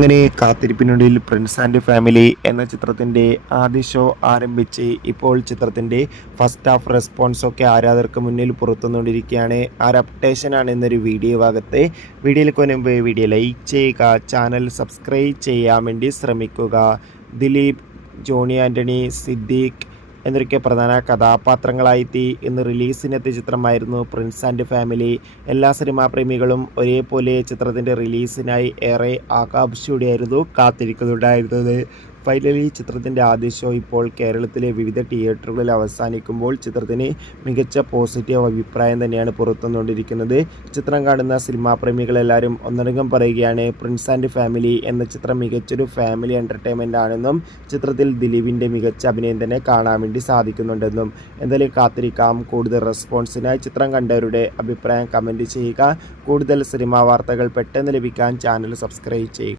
അങ്ങനെ കാത്തിരിപ്പിനുള്ളിൽ Prince and family എന്ന ചിത്രത്തിൻ്റെ ആദ്യ ഷോ ആരംഭിച്ച് ഇപ്പോൾ ചിത്രത്തിൻ്റെ ഫസ്റ്റ് ഹാഫ് റെസ്പോൺസൊക്കെ ആരാധകർക്ക് മുന്നിൽ പുറത്തുകൊണ്ടിരിക്കുകയാണ്. ആ ഒരു അപ്ഡേഷനാണ് ഇന്നൊരു വീഡിയോ ഭാഗത്ത്. വീഡിയോയിലേക്ക് മുൻപ് വീഡിയോ ലൈക്ക് ചെയ്യുക, ചാനൽ സബ്സ്ക്രൈബ് ചെയ്യാൻ വേണ്ടി ശ്രമിക്കുക. ദിലീപ്, ജോണി ആൻ്റണി, സിദ്ദീഖ് എന്നൊക്കെ പ്രധാന കഥാപാത്രങ്ങളായെത്തി ഇന്ന് റിലീസിനെത്തിയ ചിത്രമായിരുന്നു പ്രിൻസ് ആൻഡ് ഫാമിലി. എല്ലാ സിനിമാ പ്രേമികളും ഒരേപോലെ ചിത്രത്തിൻ്റെ റിലീസിനായി ഏറെ ആകാംക്ഷയോടെയായിരുന്നു കാത്തിരിക്കുന്നുണ്ടായിരുന്നത്. ഫൈനലി ചിത്രത്തിൻ്റെ ആദ്യ ഷോ ഇപ്പോൾ കേരളത്തിലെ വിവിധ തിയേറ്ററുകളിൽ അവസാനിക്കുമ്പോൾ ചിത്രത്തിന് മികച്ച പോസിറ്റീവ് അഭിപ്രായം തന്നെയാണ് പുറത്തുവന്നുകൊണ്ടിരിക്കുന്നത്. ചിത്രം കാണുന്ന സിനിമാ പ്രേമികളെല്ലാവരും ഒന്നടങ്കം പറയുകയാണ് പ്രിൻസ് ആൻഡ് ഫാമിലി എന്ന ചിത്രം മികച്ചൊരു ഫാമിലി എൻ്റർടൈൻമെൻ്റ് ആണെന്നും ചിത്രത്തിൽ ദിലീപിൻ്റെ മികച്ച അഭിനയം തന്നെ കാണാൻ വേണ്ടി സാധിക്കുന്നുണ്ടെന്നും. എന്തായാലും കാത്തിരിക്കാം. കൂടുതൽ റെസ്പോൺസിനായി ചിത്രം കണ്ടവരുടെ അഭിപ്രായം കമൻറ്റ് ചെയ്യുക. കൂടുതൽ സിനിമാ വാർത്തകൾ പെട്ടെന്ന് ലഭിക്കാൻ ചാനൽ സബ്സ്ക്രൈബ് ചെയ്യുക.